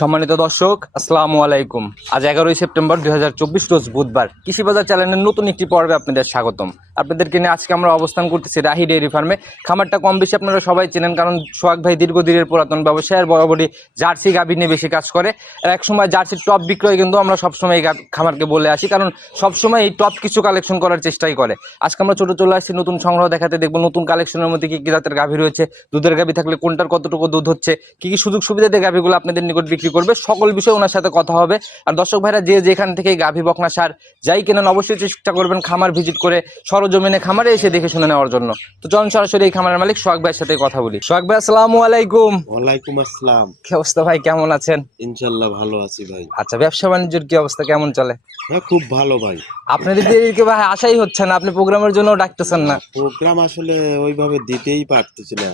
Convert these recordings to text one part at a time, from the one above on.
সম্মানিত দর্শক, আসসালামু আলাইকুম। আজ এগারোই সেপ্টেম্বর দুই হাজার চব্বিশ রোজ বুধবার। কৃষি বাজার চ্যানেলের নতুন একটি পর্বে আপনাদের স্বাগতম। আপনাদেরকে নিয়ে আজকে আমরা অবস্থান করতেছি রাহি ডেয়ারি ফার্মে। খামারটা কম বেশি আপনারা সবাই চেনেন, কারণ সোহাগ ভাই দীর্ঘদিনের পুরাতন ব্যবসায় আর বরাবরই জার্সি গাভী নিয়ে বেশি কাজ করে। আর এক সময় জার্সির টপ বিক্রয় কিন্তু আমরা সবসময় এই খামারকে বলে আসি, কারণ সবসময় এই টপ কিছু কালেকশন করার চেষ্টাই করে। আজকে আমরা ছোট চলে আসছি, নতুন সংগ্রহ দেখাতে দেখব নতুন কালেকশনের মধ্যে কী কী জাতের গাভী রয়েছে, দুধের গাভী থাকলে কোনটার কতটুকু দুধ হচ্ছে, কী কী সুযোগ সুবিধা দিয়ে গাভীগুলো আপনাদের নিকট বিক্রি করবে সকল বিষয়ে ওনার সাথে কথা হবে। আর দর্শক ভাইরা যে যেখান থেকে গাভী বকনা সার যাই কেনেন অবশ্যই চেষ্টা করবেন খামার ভিজিট করে সরজমিনে খামারে এসে দেখে শুনে নেওয়ার জন্য। তো চলুন সরাসরি এই খামারের মালিক সোহাগ ভাইয়ের সাথে কথা বলি। সোহাগ ভাই আসসালামু আলাইকুম। ওয়ালাইকুম আসসালাম। কি অবস্থা ভাই কেমন আছেন? ইনশাল্লাহ ভালো আছি ভাই। আচ্ছা ব্যবসা বাণিজ্যের কি অবস্থা কেমন চলে? হ্যাঁ খুব ভালো ভাই। আপনাদের দিকে ভাই আশাই হচ্ছে না আপনি প্রোগ্রামের জন্য ডাকতেছেন না। প্রোগ্রাম আসলে ওইভাবে দিতেই পারতেছি না।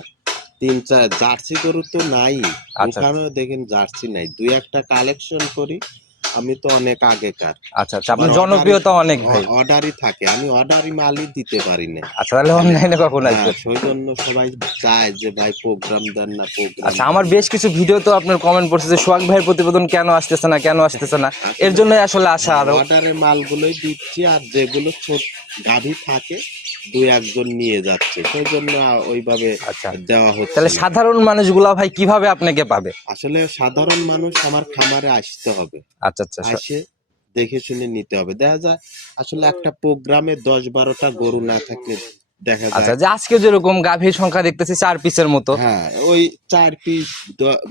তিন চার জার্সি গরু তো নাই। আচ্ছা। ওখানেও দেখেন জার্সি নাই। দুই একটা কালেকশন করি আমি তো অনেক আগেকার। আচ্ছা আচ্ছা আপনার জনপ্রিয়তা অনেক ভাই। অর্ডারই থাকে। আমি অর্ডারই মালই দিতে পারি না। আচ্ছা তাহলে অনলাইনে কখন আসবে? হ্যাঁ, সেই জন্য সবাই চায় যে ভাই প্রোগ্রাম দেন না প্রোগ্রাম আচ্ছা আমার বেশ কিছু ভিডিও তো আপনার কমেন্ট পড়ছে যে সোহাগ ভাইয়ের প্রতিবেদন কেন আসতেছে না কেন আসতেছে না? এর জন্যই আসলে আশা আরও অর্ডারের মালগুলোই দিচ্ছি আর যেগুলো ছোট গাভী থাকে দুই একজন নিয়ে যাচ্ছে। সেই জন্য ওইভাবে আচ্ছা। দেওয়া হচ্ছে তাহলে সাধারণ মানুষগুলা ভাই কীভাবে আপনাকে পাবে? আসলে সাধারণ মানুষ আমার খামারে আসতে হবে। আচ্ছা আচ্ছা স- আসে দেখে শুনে নিতে হবে। দেখা যায় আসলে একটা প্রোগ্রামে দশ বারোটা গরু না থাকলে দেখা আচ্ছা যে আজকে যেরকম গাভীর সংখ্যা দেখতেছি চার পিসের মতো। হ্যাঁ ওই চার পিস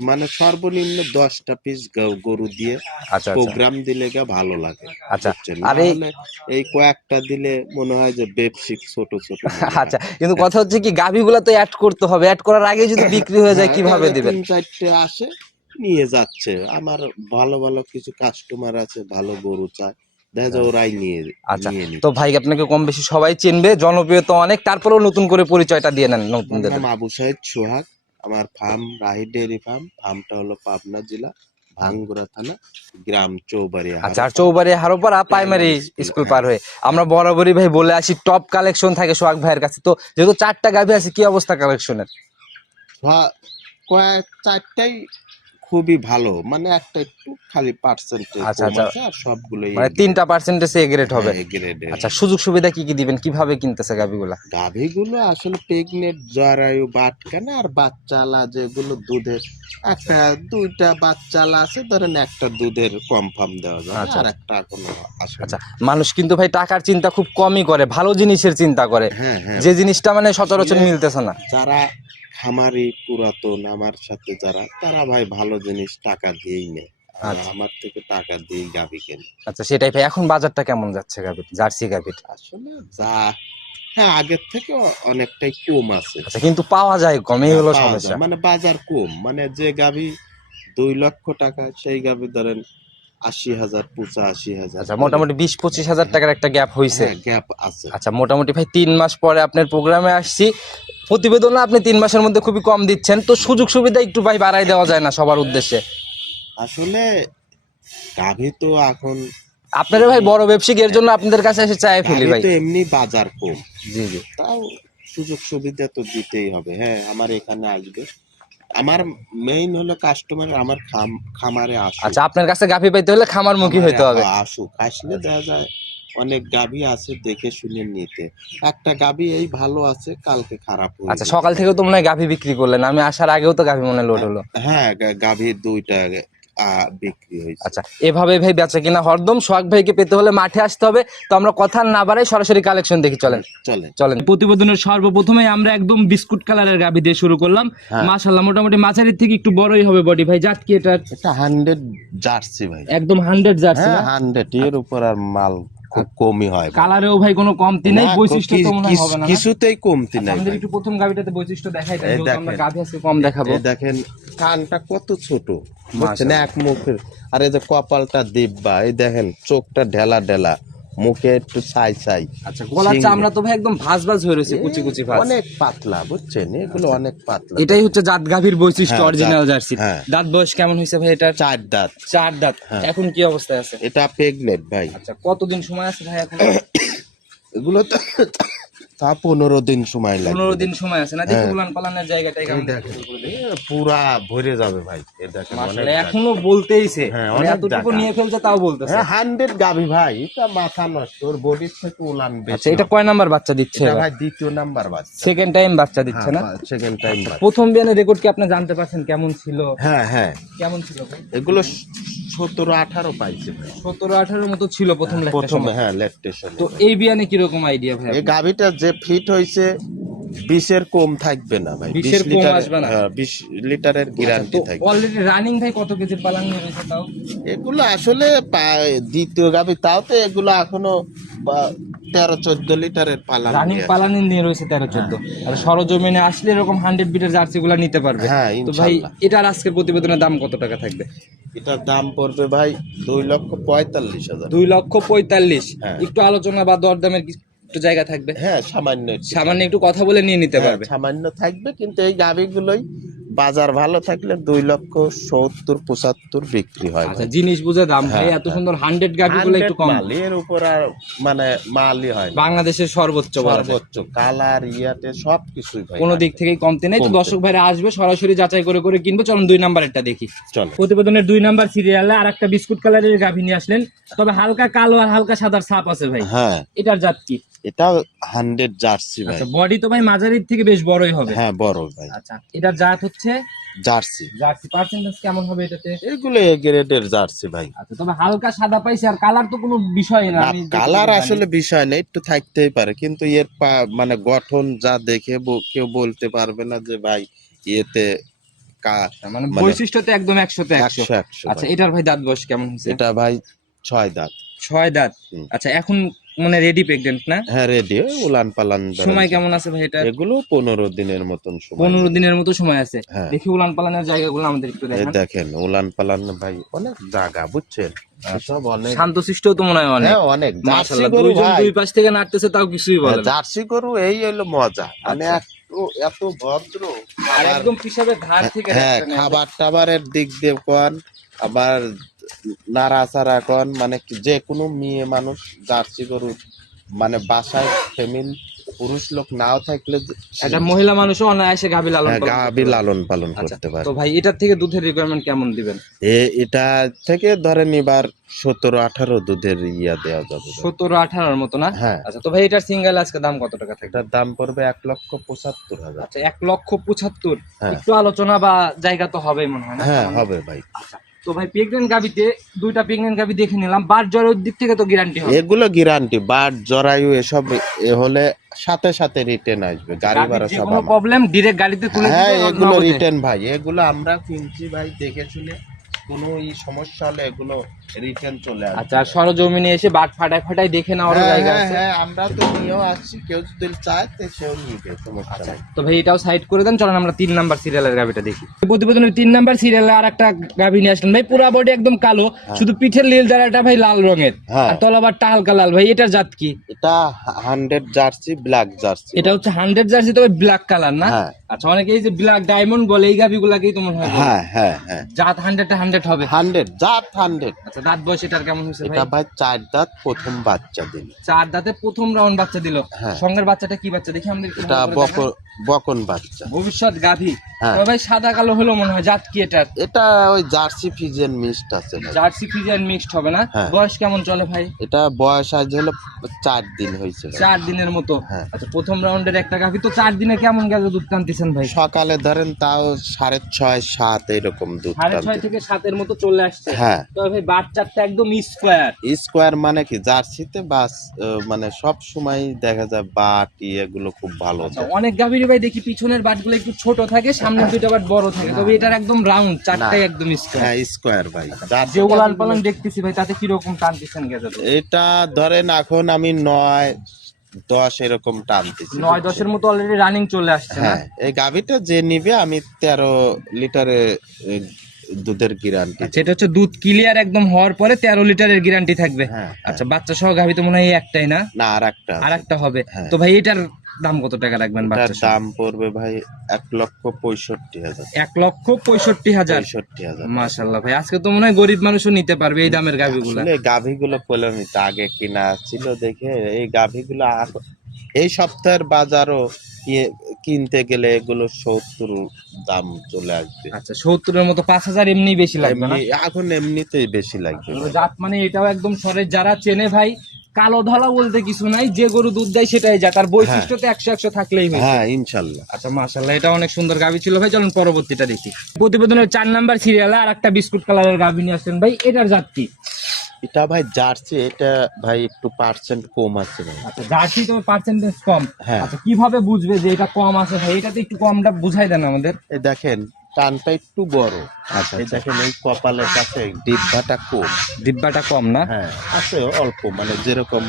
মানে সর্বনিম্ন দশটা পিস গরু দিয়ে আচ্ছা আচ্ছা। প্রোগ্রাম দিলে গা ভালো লাগে আচ্ছা আর এই- কয়েকটা দিলে মনে হয় যে বেপসিক ছোট ছোট আচ্ছা কিন্তু কথা হচ্ছে কি গাভীগুলা তো অ্যাড করতে হবে। অ্যাড করার আগে যদি বিক্রি হয়ে যায় হ্যাঁ, কীভাবে দিবেন? চারটে আসে নিয়ে যাচ্ছে। আমার ভালো ভালো কিছু কাস্টমার আছে ভালো গরু চায়। আচ্ছা তো ভাই আপনাকে কম বেশি সবাই চিনবে জনপ্রিয়তা অনেক তারপরেও নতুন করে পরিচয়টা দিয়ে নেন নতুনদের আমার আবু সাহেদ সোহাগ আমার ফার্ম রাহি ডেয়ারি ফার্ম ফার্মটা হলো পাবনা জেলা ভাঙ্গুরা থানা গ্রাম চৌবাড়ি আচ্ছা হারোপাড়া প্রাইমারি স্কুল, স্কুল পার হয়ে। আমরা বরাবরই ভাই বলে আসি টপ কালেকশন থাকে সোহাগ ভাইয়ের কাছে। তো যেহেতু চারটা গাভী আছে কি অবস্থা কালেকশনের চারটাই খুবই ভালো। মানে একটা একটু খালি পার্সেন্টেজ আচ্ছা, আচ্ছা। আর সবগুলোই মানে তিনটা পার্সেন্টেজ এ গ্রেড হবে। আচ্ছা সুযোগ সুবিধা কি কি দিবেন? কীভাবে কিনতেছে গাভীগুলা? গাভীগুলো আসলে প্রেগনেন্ট জরায়ু বাটকানা আর বাচ্চালা যেগুলো দুধের একটা দুইটা বাচ্চালা আছে ধরেন একটা দুধের কনফার্ম দেওয়া যাবে আচ্ছা। আর একটা আসে আচ্ছা মানুষ কিন্তু ভাই টাকার চিন্তা খুব কমই করে ভালো জিনিসের চিন্তা করে। হ্যাঁ হ্যাঁ। যে জিনিসটা মানে সচরাচর মিলতেছে না। যারা খামারি পুরাতন আমার সাথে যারা তারা ভাই ভালো জিনিস টাকা দিয়েই নেয়। আর আচ্ছা। আমার থেকে টাকা দিয়েই গাভী কেনে। আচ্ছা সেটাই ভাই এখন বাজারটা কেমন যাচ্ছে গাভীর জার্সি গাভীর? আসলে যা হ্যাঁ আগের থেকে অনেকটাই কম আছে। আচ্ছা কিন্তু পাওয়া যায় কম হলো সমস্যা। মানে বাজার কম মানে যে গাভী দুই লক্ষ টাকা সেই গাভী ধরেন আশি হাজার পঁচাশি হাজার। আচ্ছা মোটামুটি বিশ পঁচিশ হাজার টাকার একটা গ্যাপ হয়েছে গ্যাপ আছে। আচ্ছা মোটামুটি ভাই তিন মাস পরে আপনার প্রোগ্রামে আসছি প্রতিবেদনে আপনি তিন মাসের মধ্যে খুবই কম দিচ্ছেন। তো সুযোগ সুবিধা একটু ভাই বাড়াই দেওয়া যায় না সবার উদ্দেশ্যে? আসলে গাভী তো এখন আপনারা ভাই বড় ব্যবসায়িক এর জন্য আপনাদের কাছে এসে চাই ফেলি ভাই। তো এমনি বাজার কম। জি জি। তাও সুযোগ সুবিধা তো দিতেই হবে। হ্যাঁ আমার এখানে আসবে। আমার মেইন হলো কাস্টমার আমার খাম- খামারে আসে আচ্ছা আপনার কাছে গাভী পাইতে হলে খামার মুখী হইতে হবে। আসুক। আসলে দেখা যায়। অনেক গাভী আছে দেখে শুনে নিতে। একটা গাভী এই ভালো আছে কালকে খারাপ হয়ে আচ্ছা সকাল থেকে তো মনে হয় গাভী বিক্রি করলেন। আমি আসার আগেও তো গাভী মনে লোড হলো। হ্যাঁ গা- গাভীর দুইটা বিক্রি হয়েছে। আচ্ছা এভাবে ভাই বেচা কিনা হরদম। সোহাগ ভাইকে পেতে হলে মাঠে আসতে হবে। তো আমরা কথা না বাড়াই সরাসরি কালেকশন দেখি চলেন। চলে চলেন। প্রতিবেদনের সর্বপ্রথমে আমরা একদম বিস্কুট কালারের গাভী দিয়ে শুরু করলাম। হ্যাঁ। মোটামুটি মাঝারির থেকে একটু বড়ই হবে বডি। ভাই জাত কি এটা জার্সি ভাই। একদম হান্ড্রেড জার্সি হ্যাঁ হান্ড্রেড এর উপর আর মাল খুব কমই হয় কালারেও ভাই কোনো কমতি নাই বৈশিষ্ট্য তো মনে হবে না? কিছুতেই কমতি আচ্ছা, নাই আমাদের একটু প্রথম গাবিটাতে বৈশিষ্ট্য দেখাই দেন আমরা দেখেন। গাভী আজকে কম দেখাবো। দেখেন কানটা কত ছোট বুঝছেন? এক মুখের আর এই যে কপালটা দিব্বা এই দেখেন চোখটা ঢেলা ঢেলা। মুখে একটু ছাই ছাই। আচ্ছা গলার চামড়া তো ভাই একদম ভাজ ভাজ হয়ে রয়েছে কুচি কুচি ভাজ। অনেক পাতলা বুঝছেন? এগুলো অনেক পাতলা। এটাই হচ্ছে জাত গাভীর বৈশিষ্ট্য হ্যাঁ, অরিজিনাল জার্সি। হ্যাঁ। দাঁত বয়স কেমন হয়েছে ভাই এটা চার দাঁত। চার দাঁত। হ্যাঁ। এখন কি অবস্থায় আছে? এটা প্রেগনেন্ট ভাই। আচ্ছা কতদিন সময় আছে ভাই এখন? এগুলো তো তা পনেরো দিন সময় লাগবে। পনেরো দিন সময় আছে। না দেখি হ্যাঁ। উলান পালানের জায়গাটা পুরা ভরে যাবে ভাই। এখনও বলতেইছে। হ্যাঁ, মানে এতটুকু নিয়ে ফেলছে তাও বলতেছে। হ্যাঁ হান্ড্রেড গাভি ভাই এটা মাথা নষ্ট। ওর বডির থেকে উলান বেশি আচ্ছা এটা কয় নাম্বার বাচ্চা দিচ্ছে ভাই দ্বিতীয় নাম্বার বাচ্চা। সেকেন্ড টাইম বাচ্চা দিচ্ছে না? সেকেন্ড টাইম প্রথম বিয়ানের রেকর্ড কি আপনি জানতে পারছেন কেমন ছিল? হ্যাঁ হ্যাঁ। কেমন ছিল? এগুলো সতেরো আঠারো পাইছে ভাই। সতেরো আঠারোর মতো ছিল প্রথম প্রথম হ্যাঁ লেকটেশন তো এই বিয়ানে কীরকম আইডিয়া ভাই এই গাভিটা যে ফিট হয়েছে বিশের কম থাকবে না ভাই। 20 এর কম লিটারের- আসবে না? হ্যাঁ, 20 লিটারের গ্যারান্টি তো থাকবে। অলরেডি রানিং ভাই কত কেজির পালান রয়েছে তাও? এগুলো আসলে দ্বিতীয় গাভি তাও তো এগুলো এখনও তেরো চোদ্দ লিটারের পালান রানিং পালানি নিয়ে রয়েছে তেরো চোদ্দ। আর সরজমিনে আসলে এরকম হান্ড্রেড বিটের জার্সি গুলা নিতে পারবে। হ্যাঁ তো ভাই এটার আজকের প্রতিবেদনের দাম কত টাকা থাকবে? এটার দাম পড়বে ভাই দুই লক্ষ পঁয়তাল্লিশ হাজার। দুই লক্ষ পঁয়তাল্লিশ। হ্যাঁ। একটু আলোচনা বা দরদামের একটু জায়গা থাকবে। হ্যাঁ সামান্য সামান্য একটু কথা বলে নিয়ে নিতে হ্যাঁ, পারবে। সামান্য থাকবে কিন্তু এই গাভিগুলোই বাজার ভালো থাকলে দুই লক্ষ সত্তর পঁচাত্তর বিক্রি হয় আচ্ছা জিনিস বুঝে দাম ভাই হ্যাঁ, এত সুন্দর হান্ড্রেড গাভি গুলো একটু কম। এর উপর আর মানে মালই হয় বাংলাদেশের সর্বোচ্চ সর্বোচ্চ কালার ইয়াতে সব কিছুই ভাই। কোনো দিক থেকেই কমতে নেই। তো দর্শক ভাইরা আসবে সরাসরি যাচাই করে করে কিনবো। চলুন দুই নাম্বারেরটা দেখি। চলো প্রতিবেদনের দুই নাম্বার সিরিয়ালে আর একটা বিস্কুট কালারের গাভি নিয়ে আসলেন। তবে হালকা কালো আর হালকা সাদার ছাপ আছে ভাই। হ্যাঁ। এটার জাত কি? এটা হান্ড্রেড জার্সি ভাই। আচ্ছা বডি তো ভাই মাঝারির থেকে বেশ বড়ই হবে। হ্যাঁ বড় ভাই। আচ্ছা এটার জাত হচ্ছে? জার্সি। জার্সি। পার্সেন্টেজ কেমন হবে এটাতে? এগুলো এ গ্রেডের জার্সি ভাই। আচ্ছা তবে হালকা সাদা পাইছে আর কালার তো কোনো বিষয় না কালার আসলে বিষয় নেই একটু থাকতেই পারে কিন্তু এর মানে গঠন যা দেখে কেউ বলতে পারবে না যে ভাই এতে কা- মানে মানে- বৈশিষ্ট্যতে একদম একশোতে একশো। একশো একশো আচ্ছা এটার ভাই দাঁত বয়স কেমন হয়েছে? এটা ভাই ছয় দাঁত। ছয় দাঁত। আচ্ছা এখন মানে রেডি প্রেগনেন্ট না? হ্যাঁ রেডি উলান পালান সময় কেমন আছে ভাই এটা? এগুলো পনেরো দিনের মতন সময়। পনেরো দিনের মতো সময় আছে। হ্যাঁ। দেখি উলান পালানের জায়গাগুলো আমাদের একটু দেখান। দেখেন উলান পালান ভাই অনেক জায়গা বুঝছেন? সব অনেক শান্তশিষ্ট তো মনে হয় অনেক। হ্যাঁ অনেক। জার্সি মাশাআল্লাহ গরু দুইজন দুই পাশ থেকে নাড়তেছে তাও কিছুই বলে হ্যাঁ। জার্সি গরু এই হলো মজা। মানে আচ্ছা। এত এত ভদ্র আর একদম পিছাবে ধার থেকে হ্যাঁ খাবার টাবারের দিক দিয়ে কোন আবার নাড়াচাড়া কোন মানে যে কোনো মেয়ে মানুষ জার্সি গরু মানে বাসায় ফ্যামিলি পুরুষ লোক নাও থাকলে একটা মহিলা মানুষও অনায়াসে গাভী লালন হ্যাঁ, গাভী লালন পালন আচ্ছা, করতে পারে তো ভাই এটার থেকে দুধের রিকোয়ারমেন্ট কেমন দিবেন? এ এটা থেকে ধরেন এবার সতেরো আঠারো দুধের ইয়া দেওয়া যাবে। সতেরো আঠারোর মতো না? হ্যাঁ। আচ্ছা তো ভাই এটার সিঙ্গেল আজকে দাম কত টাকা থাকবে? এটার দাম পড়বে এক লক্ষ পঁচাত্তর হাজার। আচ্ছা এক লক্ষ পঁচাত্তর। হ্যাঁ। একটু আলোচনা বা জায়গা তো হবেই মনে হয় না? হ্যাঁ হবে ভাই। আচ্ছা তো ভাই প্রেগনেন্ট গাভিতে দুইটা প্রেগনেন্ট গাভি দেখে নিলাম। বার জ্বরের দিক থেকে তো গ্যারান্টি হবে। এগুলো গ্যারান্টি বার জরায়ু এসব এ হলে সাথে সাথে রিটার্ন আসবে গাড়ি ভাড়া সব কোনো প্রবলেম ডিরেক্ট গাড়িতে তুলে হ্যাঁ এগুলো। রিটার্ন ভাই এগুলো আমরা কিনছি ভাই দেখে শুনে কোনো সমস্যা হলে এগুলো রিটার্ন চলে আসবে। আচ্ছা সরজমিনে এসে বাট ফাটায় ফাটায় দেখে নেওয়ার হ্যাঁ, জায়গা হ্যাঁ, আছে? হ্যাঁ, আমরা তো নিয়েও আসছি কেউ যদি চায় তো সেও নিবে আচ্ছা তো ভাই এটাও সাইড করে দেন চলেন আমরা তিন নাম্বার সিরিয়ালের গাভিটা দেখি। প্রতিবেদনের তিন নাম্বার সিরিয়ালে আর একটা গাভি নিয়ে আসলেন। ভাই পুরা বডি একদম কালো শুধু পিঠের লীল দ্বারাটা ভাই লাল রঙের। হ্যাঁ। আর তলাবারটা হালকা লাল। ভাই এটার জাত কি? এটা হান্ড্রেড জার্সি ব্ল্যাক জার্সি। এটা হচ্ছে হান্ড্রেড জার্সি তবে ব্ল্যাক কালার না? হ্যাঁ। আচ্ছা অনেকে এই যে ব্ল্যাক ডায়মন্ড বলে এই গাভি গুলাকেই তো হয় হ্যাঁ হ্যাঁ হ্যাঁ। জাত হান্ড্রেড হান্ড্রেড হবে। হান্ড্রেড জাত হান্ড্রেড আচ্ছা দাঁত বয়স এটার কেমন হয়েছে ভাই এটা ভাই চার দাঁত প্রথম বাচ্চা দিল চার দাঁতে প্রথম রাউন্ড বাচ্চা দিল হ্যাঁ। সঙ্গের বাচ্চাটা কি বাচ্চা দেখি আমাদের এটা ভালো করে দেখান। বকন বাচ্চা ভবিষ্যৎ গাভি হ্যাঁ। তবে ভাই সাদা কালো হলো মনে হয় জাত কি এটার এটা ওই জার্সি ফিজেন মিক্সড আছে ভাই জার্সি ফিজিয়ান মিক্সড হবে না হ্যাঁ। বয়স কেমন চলে ভাই এটা বয়স আজ হলো চার দিন হয়েছে ভাই। চার দিনের মতো হ্যাঁ। আচ্ছা প্রথম রাউন্ডের একটা গাভি তো চার দিনে কেমন গেছে দুধ টানতেছেন ভাই সকালে ধরেন তাও সাড়ে ছয় সাত এরকম দুধ সাড়ে। ছয় থেকে সাতের মতো চলে আসছে হ্যাঁ তবে ভাই বাচ্চাটা একদম স্কোয়ার স্কোয়ার মানে কি জার্সিতে বাস মানে সব সময় দেখা যায় বাটি এগুলো খুব ভালো আচ্ছা দেয়। অনেক গাভীর ভাই দেখি পিছনের বাটগুলো একটু ছোট থাকে সামনের দুইটা বাট বড় থাকে। তবে এটার একদম রাউন্ড চারটাই একদম স্কোয়ার হ্যাঁ স্কোয়ার ভাই। যে জার্সি উলান পালন দেখতেছি ভাই তাতে কীরকম টানতেছেন গেছে? এটা ধরেন এখন আমি নয় দশ এরকম টানতেছি। নয় দশের মতো অলরেডি রানিং চলে আসছে হ্যাঁ এই গাভিটা যে নিবে আমি তেরো লিটারে দুধের গ্যারান্টি আচ্ছা এটা হচ্ছে দুধ ক্লিয়ার একদম হওয়ার পরে তেরো লিটারের গ্যারান্টি থাকবে। হ্যাঁ আচ্ছা বাচ্চা সহ গাভি তো মনে হয় একটাই না? না আর একটা আর একটা হবে। হ্যাঁ। তো ভাই এটার দাম কত টাকা রাখবেন বাচ্চা দাম পড়বে ভাই এক লক্ষ পঁয়ষট্টি হাজার। এক লক্ষ পঁয়ষট্টি হাজার? পঁয়ষট্টি হাজার। মাশাল্লাহ ভাই আজকে তো মনে হয় গরিব মানুষও নিতে পারবে এই দামের গাভিগুলা। গাভিগুলো পেলাম আগে কিনা ছিল দেখে এই গাভিগুলো এই সপ্তাহের বাজারও ইয়ে কিনতে গেলে এগুলো সত্তর দাম চলে আসবে। আচ্ছা সত্তরের মতো পাঁচ হাজার এমনি বেশি লাগবে এখন এমনিতেই বেশি লাগবে। জাত মানে এটাও একদম সরের যারা চেনে ভাই কালো ধলা বলতে কিছু নাই যে গরু দুধ দেয় সেটাই যা তার বৈশিষ্ট্য তো একশো একশো থাকলেই হয় হ্যাঁ ইনশাল্লাহ। আচ্ছা মাশাল্লাহ এটা অনেক সুন্দর গাভি ছিল ভাই চলুন পরবর্তীটা দেখি। প্রতিবেদনের চার নাম্বার সিরিয়ালে আর একটা বিস্কুট কালারের গাভি নিয়ে আসছেন ভাই এটার জাত কি? এটা ভাই জার্সি এটা ভাই একটু পার্সেন্ট কম আছে ভাই। আচ্ছা জার্সি তো পার্সেন্টেজ কম। হ্যাঁ। আচ্ছা কীভাবে বুঝবে যে এটা কম আছে ভাই? এটাতে একটু কমটা বুঝাই দেন আমাদের। দেখেন টানটা একটু বড়। আচ্ছা এই দেখেন এই কপালের কাছে ডিব্বাটা কম। ডিব্বাটা কম না? হ্যাঁ আছে অল্প মানে যেরকম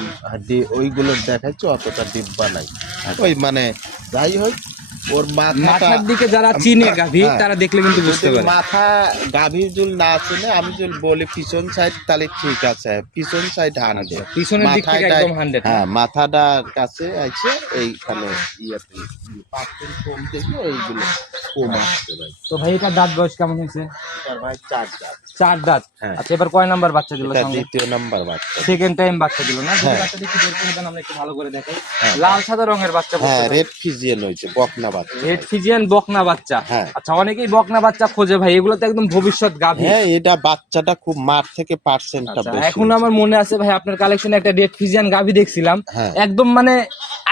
ওইগুলো দেখাচ্ছে অতটা ডিব্বা নাই। ওই মানে যাই হোক ওর মাথার দিকে যারা চিনে গাভি হ্যাঁ। তারা দেখলে কিন্তু বুঝতে পারে। মাথা গাভীর জুল না চিনে আমি যদি বলি পিছন সাইড তাহলে ঠিক আছে। পিছন সাইড হান্ড্রেড পিছনের দিক থেকে একদম হান্ড্রেড হ্যাঁ মাথাটার কাছে আছে এইখানে ইয়েতে কম এইগুলো কম ভাই। তো ভাই এটা দাঁত বয়স কেমন হয়েছে? ভাই চার দাঁত। চার দাঁত? হ্যাঁ। আচ্ছা এবার কয় নাম্বার বাচ্চা দিল দ্বিতীয় নাম্বার বাচ্চা। সেকেন্ড টাইম বাচ্চা দিল না হ্যাঁ। বাচ্চাটা বের করে দেন আমরা একটু ভালো করে দেখাই। হ্যাঁ। লাল সাদা রঙের বাচ্চা হ্যাঁ রেড ফিজিয়ান হয়েছে বকনা বাচ্চা। রেড ফিজিয়ান বকনা বাচ্চা। হ্যাঁ। আচ্ছা অনেকেই বকনা বাচ্চা খোঁজে ভাই এগুলো তো একদম ভবিষ্যৎ গাভী। হ্যাঁ এটা বাচ্চাটা খুব মার থেকে পার্সেন্টটা আচ্ছা, বেশি। এখন আমার মনে আছে ভাই আপনার কালেকশনে একটা রেড ফিজিয়ান গাভী দেখছিলাম। হ্যাঁ। একদম মানে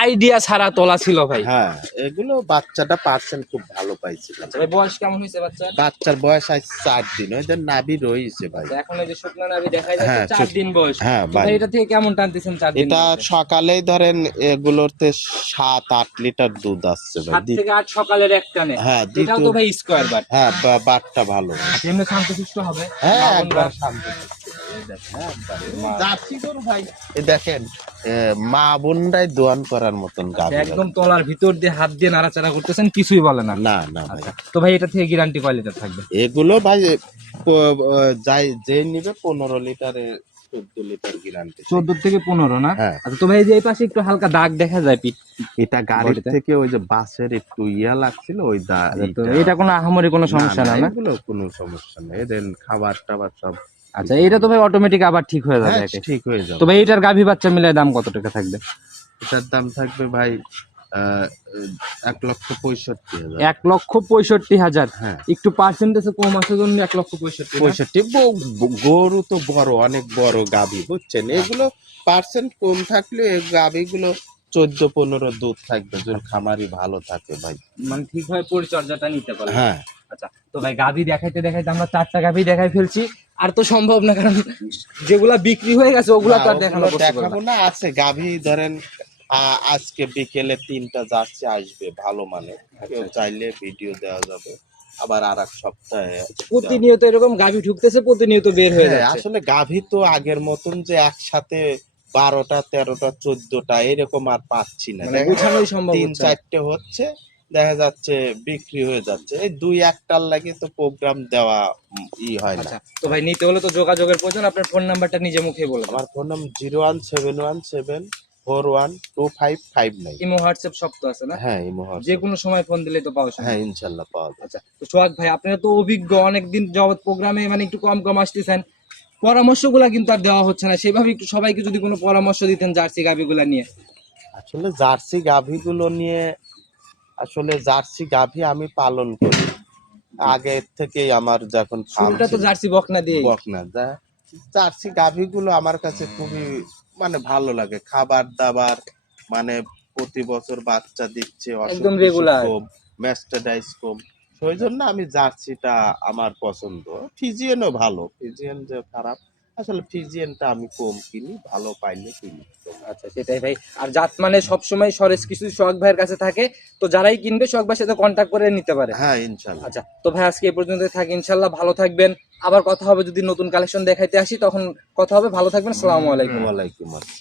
আইডিয়া ছাড়া তোলা ছিল ভাই। হ্যাঁ এগুলো বাচ্চাটা পার্সেন্ট খুব ভালো পাইছিল আচ্ছা, ভাই বয়স কেমন হয়েছে বাচ্চা বাচ্চার বয়স আজ চার দিন ওদের নাভি রয়েছে ভাই। এখন এই যে শুকনো নাভি দেখা যাচ্ছে চার দিন বয়স। হ্যাঁ, ভাই। এটা থেকে কেমন টানতেছেন চার দিন এটা? সকালেই ধরেন এগুলোতে সাত আট লিটার দুধ আসছে ভাই থেকে আট সকালের এক টানে। হ্যাঁ এটাও তো ভাই স্কোয়ার বার হ্যাঁ বাটটা ভালো। এমনি শান্তশিষ্ট হবে হ্যাঁ একবার। শান্ত। দেখেন মা বোনরাই দোয়ান করার মতন আচ্ছা, একদম তলার ভিতর দিয়ে হাত দিয়ে নাড়াচাড়া করতেছেন কিছুই বলে না। না না আচ্ছা তো ভাই এটা থেকে গ্যারান্টি কয় লিটার থাকবে? এগুলো ভাই যাই যে নিবে পনেরো লিটারে চোদ্দ লিটার গ্যারান্টি চোদ্দ থেকে পনেরো না? হ্যাঁ। আচ্ছা এই যে এই পাশে একটু হালকা দাগ দেখা যায় পিঠ এটা গাড়ির থেকে ওই যে বাসের একটু ইয়া লাগছিল ওই দা এটা কোনো আহামরি কোনো সমস্যা না না কোনো সমস্যা নেই। এদের খাবার টাবার সব আচ্ছা এটা তো ভাই অটোমেটিক আবার ঠিক হয়ে যাবে হ্যাঁ, ঠিক হয়ে যাবে। তো ভাই এটার গাভী বাচ্চা মিলায় দাম কত টাকা থাকবে? এটার দাম থাকবে ভাই এক লক্ষ পঁয়ষট্টি হাজার। এক লক্ষ পঁয়ষট্টি হাজার। হ্যাঁ। একটু পার্সেন্টেজে কম আছে জন্য এক লক্ষ পঁয়ষট্টি পঁয়ষট্টি। গরু তো বড় অনেক বড় গাভী বুঝছেন? এগুলো পার্সেন্ট কম থাকলে এই গাভীগুলো চোদ্দ পনেরো দুধ থাকবে যদি খামারি ভালো থাকে ভাই। মানে ঠিক ঠিকভাবে পরিচর্যাটা নিতে পারে হ্যাঁ। আচ্ছা তো ভাই গাভী দেখাইতে দেখাইতে আমরা চারটা গাভী দেখাই ফেলছি। আর তো সম্ভব না কারণ যেগুলা বিক্রি হয়ে গেছে ওগুলা তো আর দেখানো দেখাবো না। আছে। গাভী ধরেন আজকে বিকেলে তিনটা জার্সি আসবে ভালো মানে কেউ আচ্ছা। চাইলে ভিডিও দেওয়া যাবে আবার আর এক সপ্তাহে প্রতিনিয়ত এরকম গাভী ঢুকতেছে প্রতিনিয়ত বের হয়ে যায় আসলে গাভী তো আগের মতন যে একসাথে বারোটা তেরোটা চোদ্দটা এরকম আর পাচ্ছি না। মানে সম্ভব তিন চারটে হচ্ছে দেখা যাচ্ছে বিক্রি হয়ে যাচ্ছে। এই দুই একটার লাগে তো প্রোগ্রাম দেওয়া ই হয় না। আচ্ছা তো ভাই নিতে হলে তো যোগাযোগের প্রয়োজন আপনার ফোন নাম্বারটা নিজে মুখে বলে আমার ফোন নাম zero one seven one seven four one two five five nine. Imo WhatsApp সব তো আছে না? হ্যাঁ এই যে কোনো সময় ফোন দিলে তো পাওয়া হ্যাঁ ইনশাল্লাহ পাওয়া আচ্ছা তো সোহাগ ভাই আপনারা তো অভিজ্ঞ অনেকদিন প্রোগ্রামে মানে একটু কম কম আসতেছেন। পরামর্শগুলা কিন্তু আর দেওয়া হচ্ছে না। সেভাবে একটু সবাইকে যদি কোনো পরামর্শ দিতেন জার্সি গাভিগুলা নিয়ে। আসলে জার্সি গাভীগুলো নিয়ে আসলে জার্সি গাভী আমি পালন করি। আগে থেকেই আমার যখন তো জার্সি বকনা দিয়ে বকনা জার্সি গাভীগুলো আমার কাছে খুবই মানে ভালো লাগে। খাবার দাবার মানে প্রতি বছর বাচ্চা দিচ্ছে একদম রেগুলার ম্যাস্টাডাইজ কম সেই জন্য আমি জার্সিটা আমার পছন্দ। ফিজিয়ানও ভালো ফিজিয়ান যে খারাপ আসলে ফিজিয়ানটা আমি কম কিনি ভালো পাইলে কিনি। আচ্ছা সেটাই ভাই। আর জাত মানে সবসময় সরেস কিছু শখ ভাইয়ের কাছে থাকে তো যারাই কিনবে শখ ভাইয়ের সাথে কন্ট্যাক্ট করে নিতে পারে। হ্যাঁ ইনশাল্লাহ। আচ্ছা তো ভাই আজকে এই পর্যন্ত থাকি ইনশাল্লাহ ভালো থাকবেন। আবার কথা হবে যদি নতুন কালেকশন দেখাইতে আসি তখন কথা হবে। ভালো থাকবেন আসসালামু আলাইকুম। আলাইকুম আসসালাম।